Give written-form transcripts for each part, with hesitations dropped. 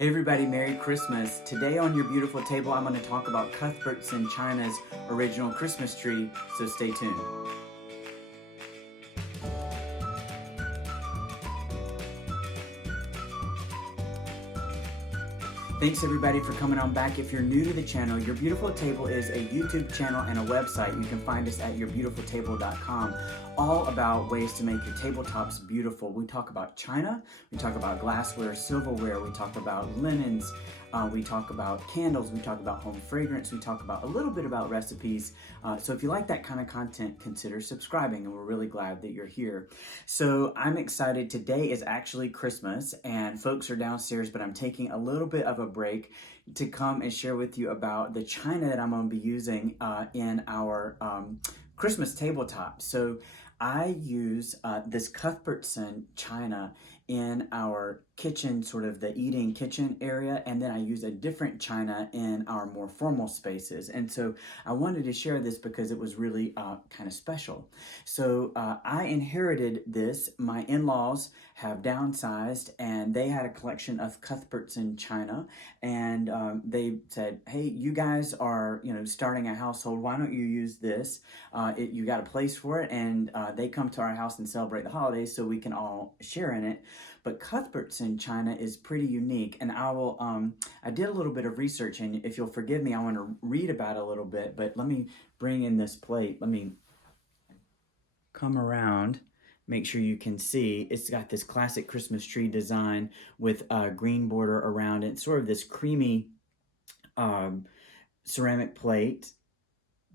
Hey everybody, Merry Christmas. Today on your beautiful table, I'm going to talk about Cuthbertson China's original Christmas tree, so stay tuned. Thanks everybody for coming on back. If you're new to the channel, Your Beautiful Table is a YouTube channel and a website. You can find us at yourbeautifultable.com, all about ways to make your tabletops beautiful. We talk about china, we talk about glassware, silverware, we talk about linens, we talk about candles, we talk about home fragrance, we talk about a little bit about recipes. So if you like that kind of content, consider subscribing, and we're really glad that you're here. So I'm excited. Today is actually Christmas, and folks are downstairs, but I'm taking a little bit of a break to come and share with you about the china that I'm going to be using in our Christmas tabletop. So I use this Cuthbertson china in our kitchen, sort of the eating kitchen area, and then I use a different china in our more formal spaces. And so I wanted to share this because it was really kind of special. So I inherited this. My in-laws have downsized, and they had a collection of Cuthbertson china, and they said, "Hey, you guys are starting a household. Why don't you use this? You got a place for it." And they come to our house and celebrate the holidays, so we can all share in it. But Cuthbertson china is pretty unique, and I did a little bit of research, and if you'll forgive me, I want to read about it a little bit. But let me bring in this plate. Let me come around, make sure you can see. It's got this classic Christmas tree design with a green border around it, sort of this creamy ceramic plate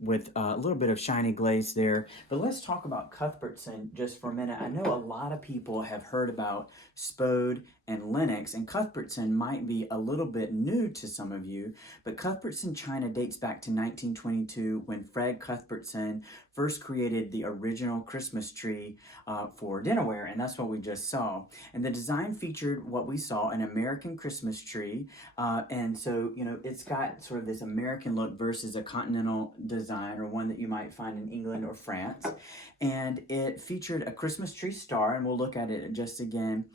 with a little bit of shiny glaze there. But let's talk about Cuthbertson just for a minute. I know a lot of people have heard about Spode and Lennox, and Cuthbertson might be a little bit new to some of you, but Cuthbertson china dates back to 1922 when Fred Cuthbertson first created the original Christmas tree for dinnerware, and that's what we just saw. And the design featured what we saw, an American Christmas tree, and so it's got sort of this American look versus a continental design, or one that you might find in England or France. And it featured a Christmas tree star, and we'll look at it just again.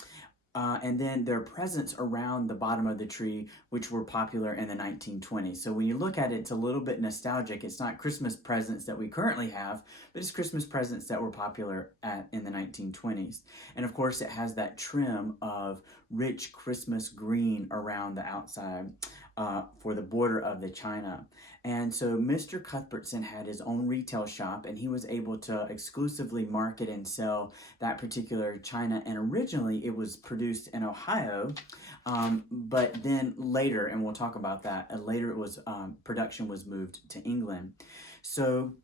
And then there are presents around the bottom of the tree, which were popular in the 1920s. So when you look at it, it's a little bit nostalgic. It's not Christmas presents that we currently have, but it's Christmas presents that were popular in the 1920s. And of course, it has that trim of rich Christmas green around the outside for the border of the china. And so Mr. Cuthbertson had his own retail shop, and he was able to exclusively market and sell that particular china. And originally it was produced in Ohio, but then later, and we'll talk about that, later it was production was moved to England. So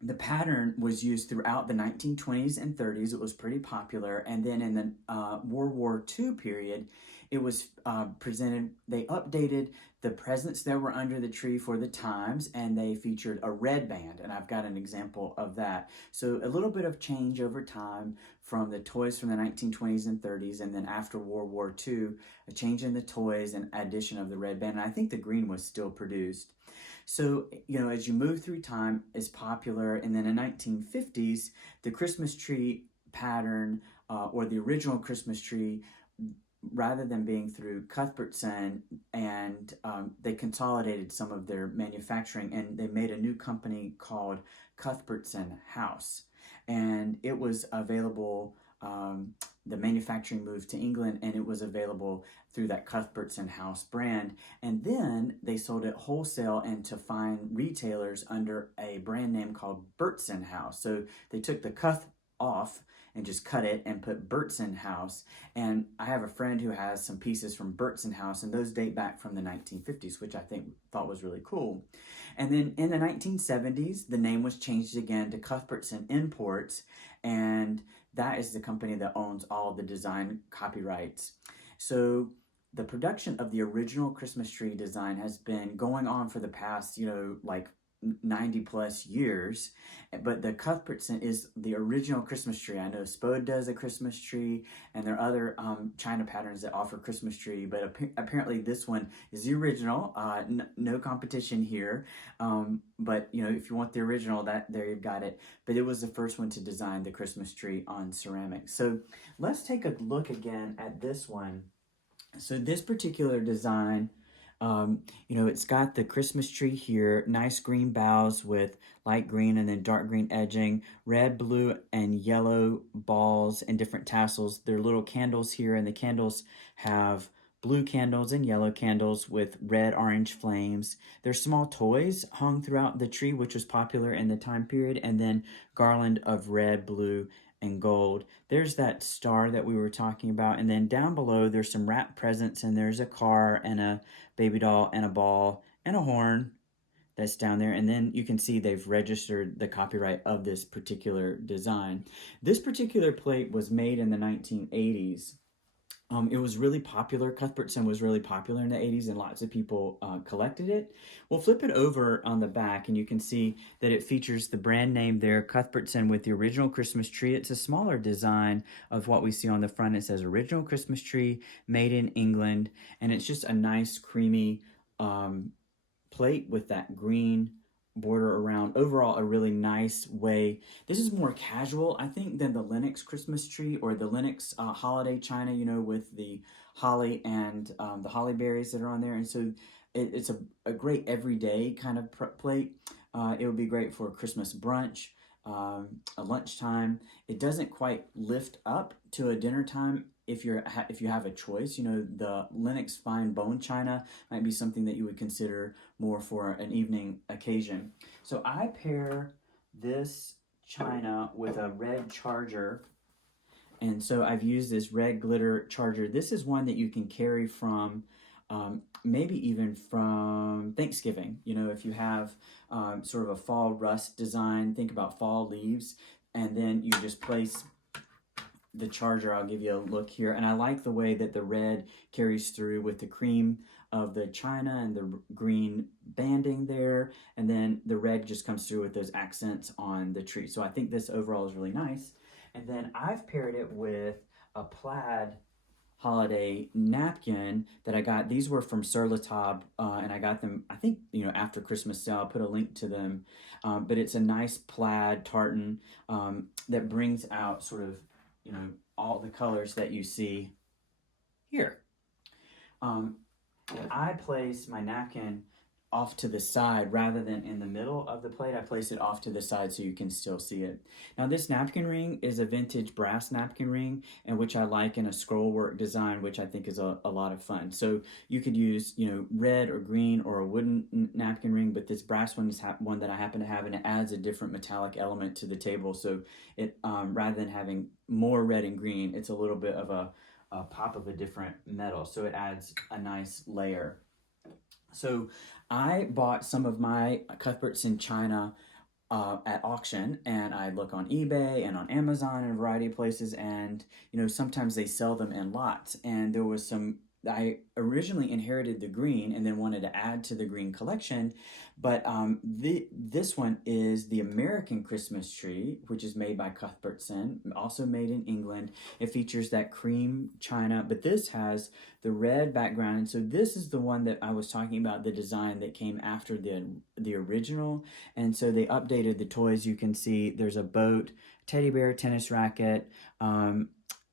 the pattern was used throughout the 1920s and 30s. It was pretty popular. And then in the World War II period, it was presented, they updated the presents that were under the tree for the times, and they featured a red band, and I've got an example of that. So a little bit of change over time from the toys from the 1920s and 30s, and then after World War II, a change in the toys and addition of the red band, and I think the green was still produced. So, as you move through time, it's popular, and then in the 1950s, the Christmas tree pattern, or the original Christmas tree, rather than being through Cuthbertson, and they consolidated some of their manufacturing, and they made a new company called Cuthbertson House, and it was available. The manufacturing moved to England, and it was available through that Cuthbertson House brand. And then they sold it wholesale and to fine retailers under a brand name called Bertson House. So they took the Cuth off and just cut it and put Bertson House. And I have a friend who has some pieces from Bertson House, and those date back from the 1950s, which I thought was really cool. And then in the 1970s, the name was changed again to Cuthbertson Imports, and that is the company that owns all the design copyrights. So the production of the original Christmas tree design has been going on for the past, like 90 plus years, but the Cuthbertson is the original Christmas tree. I know Spode does a Christmas tree, and there are other china patterns that offer Christmas tree, but apparently this one is the original. No competition here, but if you want the original, there you've got it. But it was the first one to design the Christmas tree on ceramic. So let's take a look again at this one. So this particular design, it's got the Christmas tree here, nice green boughs with light green and then dark green edging, red, blue, and yellow balls and different tassels. There are little candles here, and the candles have blue candles and yellow candles with red, orange flames. There's small toys hung throughout the tree, which was popular in the time period, and then garland of red, blue, and gold. There's that star that we were talking about, and then down below there's some wrapped presents, and there's a car and a baby doll and a ball and a horn that's down there, and then you can see they've registered the copyright of this particular design. This particular plate was made in the 1980s. It was really popular. Cuthbertson was really popular in the 80s, and lots of people collected it. We'll flip it over on the back, and you can see that it features the brand name there, Cuthbertson, with the original Christmas tree. It's a smaller design of what we see on the front. It says Original Christmas Tree, made in England, and it's just a nice, creamy plate with that green border around. Overall, a really nice way. This is more casual, I think, than the Lenox Christmas tree or the Lenox holiday china, with the holly and the holly berries that are on there. And so it's a great everyday kind of plate. It would be great for a Christmas brunch, a lunchtime. It doesn't quite lift up to a dinner time if you have a choice. The Lenox fine bone china might be something that you would consider more for an evening occasion. So I pair this china with a red charger, and so I've used this red glitter charger. This is one that you can carry from maybe even from Thanksgiving. If you have sort of a fall rust design, think about fall leaves, and then you just place the charger. I'll give you a look here, and I like the way that the red carries through with the cream of the china and the green banding there, and then the red just comes through with those accents on the tree. So I think this overall is really nice. And then I've paired it with a plaid holiday napkin that I got. These were from Sur La Table, and I got them, I think, after Christmas sale. I'll put a link to them. But it's a nice plaid tartan that brings out sort of, all the colors that you see here. I place my napkin off to the side rather than in the middle of the plate. I place it off to the side so you can still see it. Now this napkin ring is a vintage brass napkin ring, and which I like in a scroll work design, which I think is a lot of fun. So you could use red or green or a wooden napkin ring, but this brass one is one that I happen to have, and it adds a different metallic element to the table. So it rather than having more red and green, it's a little bit of a pop of a different metal, so it adds a nice layer. So I bought some of my Cuthbertson china at auction, and I look on eBay and on Amazon and a variety of places, and sometimes they sell them in lots. And there was some, I originally inherited the green and then wanted to add to the green collection, but this one is the American Christmas tree, which is made by Cuthbertson, also made in England. It features that cream china, but this has the red background, and so this is the one that I was talking about, the design that came after the original. And so they updated the toys. You can see there's a boat, teddy bear, tennis racket,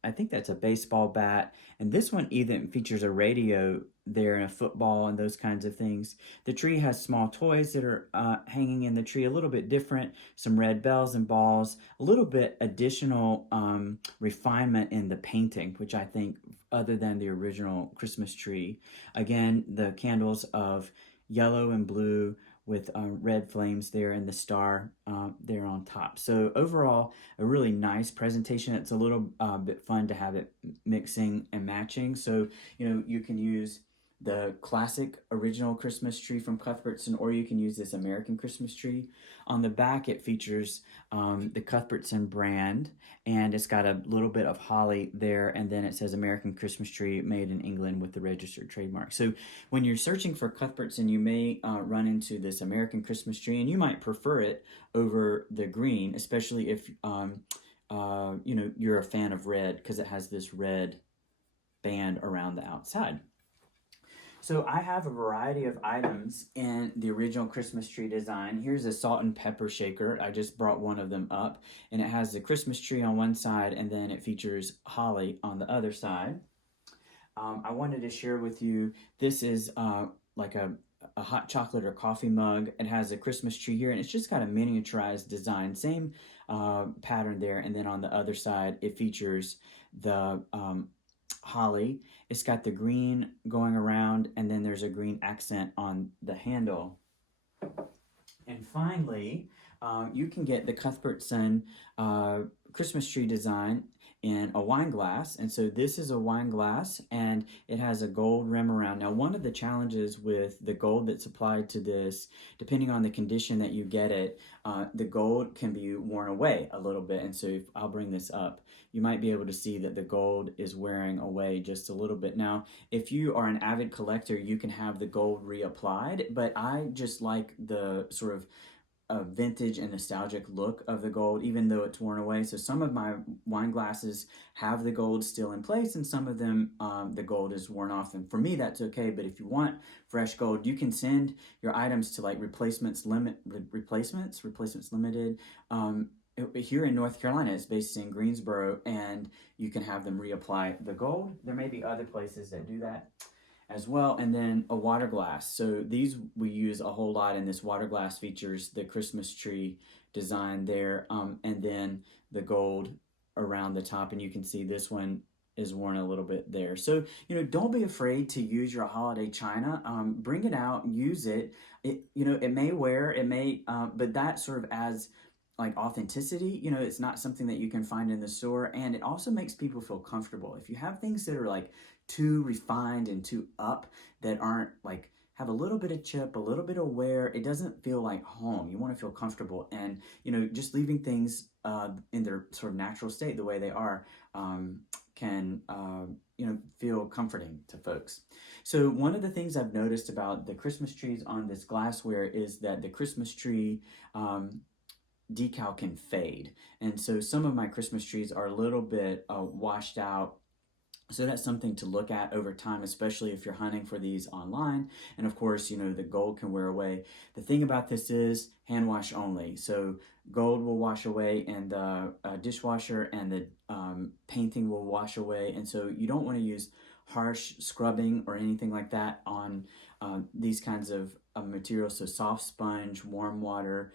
I think that's a baseball bat, and this one even features a radio there and a football and those kinds of things. The tree has small toys that are hanging in the tree, a little bit different, some red bells and balls, a little bit additional refinement in the painting, which I think, other than the original Christmas tree. Again, the candles of yellow and blue with red flames there and the star there on top. So overall, a really nice presentation. It's a little bit fun to have it mixing and matching. So, you can use the classic original Christmas tree from Cuthbertson, or you can use this American Christmas tree. On the back, it features the Cuthbertson brand, and it's got a little bit of holly there, and then it says American Christmas Tree, made in England, with the registered trademark. So when you're searching for Cuthbertson, you may run into this American Christmas tree, and you might prefer it over the green, especially if you're a fan of red, because it has this red band around the outside. So I have a variety of items in the original Christmas tree design. Here's a salt and pepper shaker. I just brought one of them up, and it has the Christmas tree on one side, and then it features holly on the other side. I wanted to share with you, this is like a hot chocolate or coffee mug. It has a Christmas tree here, and it's just got a miniaturized design, same pattern there. And then on the other side, it features the holly. It's got the green going around, and then there's a green accent on the handle. And finally, you can get the Cuthbertson Christmas tree design in a wine glass. And so this is a wine glass, and it has a gold rim around. Now, one of the challenges with the gold that's applied to this, depending on the condition that you get it, the gold can be worn away a little bit. And so if I'll bring this up, you might be able to see that the gold is wearing away just a little bit. Now, if you are an avid collector, you can have the gold reapplied, but I just like the sort of vintage and nostalgic look of the gold, even though it's worn away. So some of my wine glasses have the gold still in place, and some of them the gold is worn off. And for me, that's okay. But if you want fresh gold, you can send your items to like Replacements Limited. Here in North Carolina, it's based in Greensboro, and you can have them reapply the gold. There may be other places that do that as well. And then a water glass. So these we use a whole lot, and this water glass features the Christmas tree design there, and then the gold around the top. And you can see this one is worn a little bit there. So, don't be afraid to use your holiday china. Bring it out, use it. It may wear, it may, but that sort of adds like authenticity. It's not something that you can find in the store, and it also makes people feel comfortable. If you have things that are like too refined and too up, that aren't like, have a little bit of chip, a little bit of wear, it doesn't feel like home. You want to feel comfortable, and just leaving things in their sort of natural state, the way they are, can feel comforting to folks. So one of the things I've noticed about the Christmas trees on this glassware is that the Christmas tree decal can fade, and so some of my Christmas trees are a little bit washed out. So that's something to look at over time, especially if you're hunting for these online. And of course, the gold can wear away. The thing about this is hand wash only. So gold will wash away in the dishwasher, and the painting will wash away. And so you don't want to use harsh scrubbing or anything like that on these kinds of materials. So soft sponge, warm water,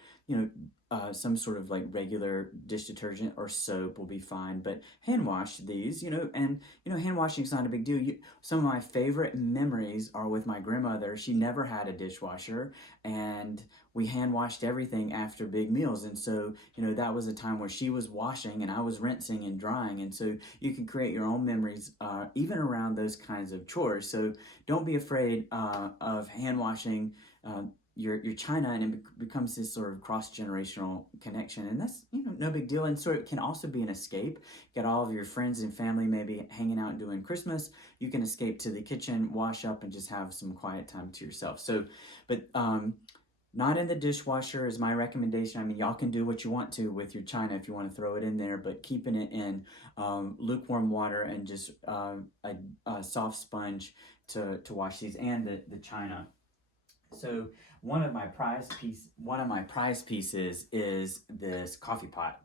some sort of like regular dish detergent or soap will be fine, but hand wash these, and hand washing is not a big deal. Some of my favorite memories are with my grandmother. She never had a dishwasher, and we hand washed everything after big meals. And so, that was a time where she was washing and I was rinsing and drying. And so you can create your own memories, even around those kinds of chores. So don't be afraid of hand washing your china, and it becomes this sort of cross-generational connection, and that's no big deal. And sort of can also be an escape. Get all of your friends and family maybe hanging out doing Christmas, you can escape to the kitchen, wash up, and just have some quiet time to yourself. So but not in the dishwasher is my recommendation. I mean, y'all can do what you want to with your china if you want to throw it in there, but keeping it in lukewarm water, and just a soft sponge to wash these, and the china. So one of my prize pieces is this coffee pot.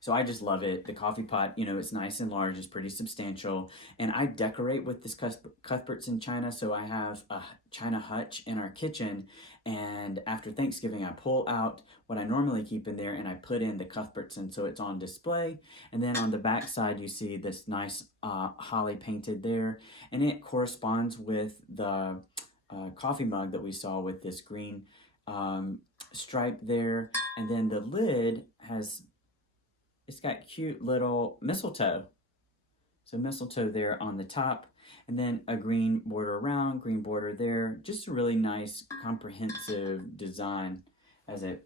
So I just love it. The coffee pot, it's nice and large, it's pretty substantial, and I decorate with this Cuthbertson china. So I have a china hutch in our kitchen, and after Thanksgiving I pull out what I normally keep in there, and I put in the Cuthbertson, so it's on display. And then on the back side you see this nice holly painted there, and it corresponds with the coffee mug that we saw with this green stripe there. And then the lid it's got cute little mistletoe. So mistletoe there on the top, and then a green border around, green border there. Just a really nice comprehensive design as it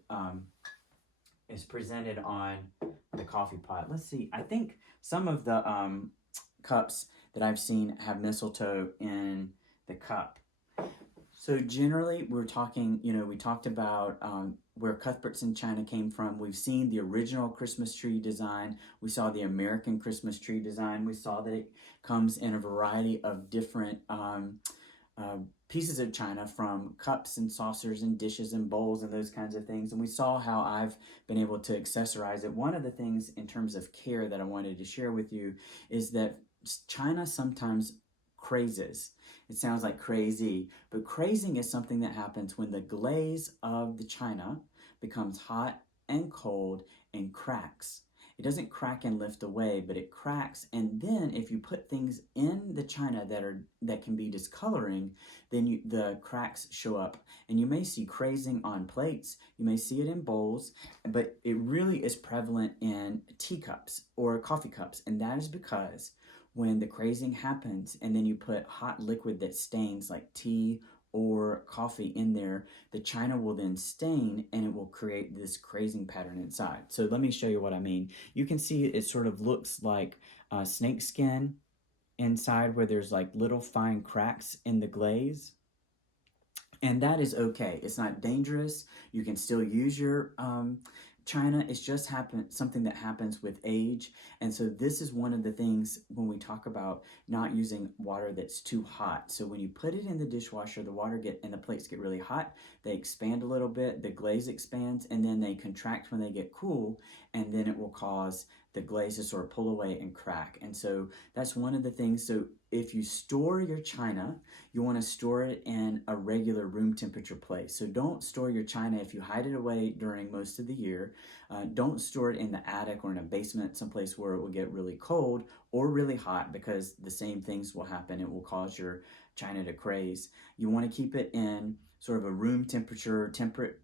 is presented on the coffee pot. Let's see, I think some of the cups that I've seen have mistletoe in the cup. So generally, we're talking, we talked about where Cuthbertson china came from. We've seen the original Christmas tree design. We saw the American Christmas tree design. We saw that it comes in a variety of different pieces of china, from cups and saucers and dishes and bowls and those kinds of things. And we saw how I've been able to accessorize it. One of the things in terms of care that I wanted to share with you is that china sometimes crazes. It sounds like crazy, but crazing is something that happens when the glaze of the china becomes hot and cold and cracks. It doesn't crack and lift away, but it cracks. And then if you put things in the china that can be discoloring, then the cracks show up. And you may see crazing on plates, you may see it in bowls, but it really is prevalent in teacups or coffee cups. And that is because when the crazing happens and then you put hot liquid that stains like tea or coffee in there, the china will then stain and it will create this crazing pattern inside. So let me show you what I mean. You can see it sort of looks like snake skin inside where there's like little fine cracks in the glaze. And that is okay. It's not dangerous. You can still use your china. It's just something that happens with age. And so this is one of the things when we talk about not using water that's too hot. So when you put it in the dishwasher, the water and the plates get really hot. They expand a little bit, the glaze expands, and then they contract when they get cool, and then it will cause the glaze to sort of pull away and crack. And so that's one of the things. So if you store your china, you want to store it in a regular room temperature place. So don't store your china if you hide it away during most of the year. Don't store it in the attic or in a basement, someplace where it will get really cold or really hot, because the same things will happen. It will cause your china to craze. You want to keep it in sort of a room temperature, temperate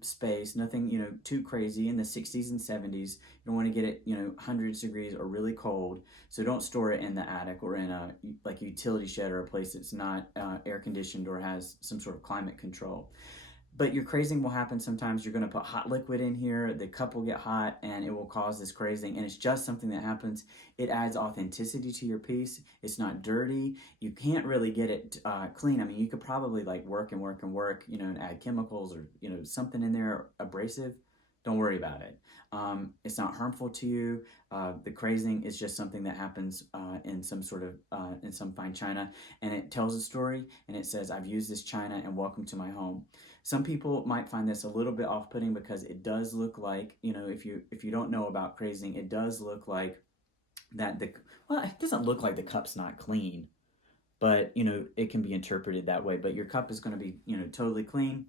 space, nothing, too crazy in the 60s and 70s. You don't want to get it, hundreds of degrees or really cold. So don't store it in the attic or in a utility shed or a place that's not air conditioned or has some sort of climate control. But your crazing will happen sometimes. You're going to put hot liquid in here, the cup will get hot, and it will cause this crazing. And it's just something that happens. It adds authenticity to your piece. It's not dirty. You can't really get it clean. I mean, you could probably work and work and work, and add chemicals or, something in there, abrasive. Don't worry about it. It's not harmful to you. The crazing is just something that happens in some sort of, in some fine china, and it tells a story, and it says, I've used this china and welcome to my home. Some people might find this a little bit off-putting because it does look like, if you don't know about crazing, it does look like that it doesn't look like the cup's not clean, but, it can be interpreted that way. But your cup is going to be, totally clean.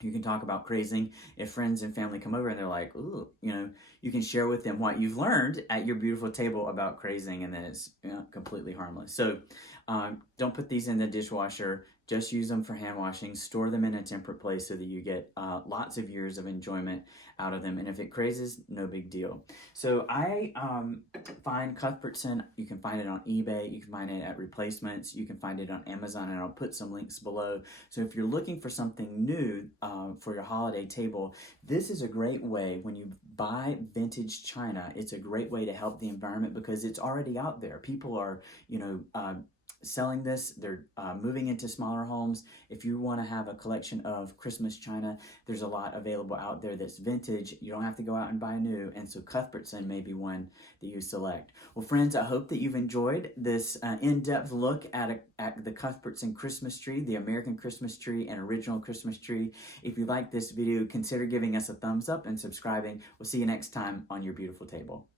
You can talk about crazing. If friends and family come over and they're like, ooh, you can share with them what you've learned at your beautiful table about crazing, and then it's completely harmless. So don't put these in the dishwasher. Just use them for hand washing. Store them in a temperate place so that you get lots of years of enjoyment out of them. And if it crazes, no big deal. So I find Cuthbertson. You can find it on eBay. You can find it at replacements. You can find it on Amazon, and I'll put some links below. So if you're looking for something new for your holiday table, this is a great way. When you buy vintage china, it's a great way to help the environment because it's already out there. People are, selling this. They're moving into smaller homes. If you want to have a collection of Christmas china, there's a lot available out there that's vintage. You don't have to go out and buy new, and so Cuthbertson may be one that you select. Well, friends, I hope that you've enjoyed this in-depth look at the Cuthbertson Christmas tree, the American Christmas tree and original Christmas tree. If you like this video, consider giving us a thumbs up and subscribing. We'll see you next time on Your Beautiful Table.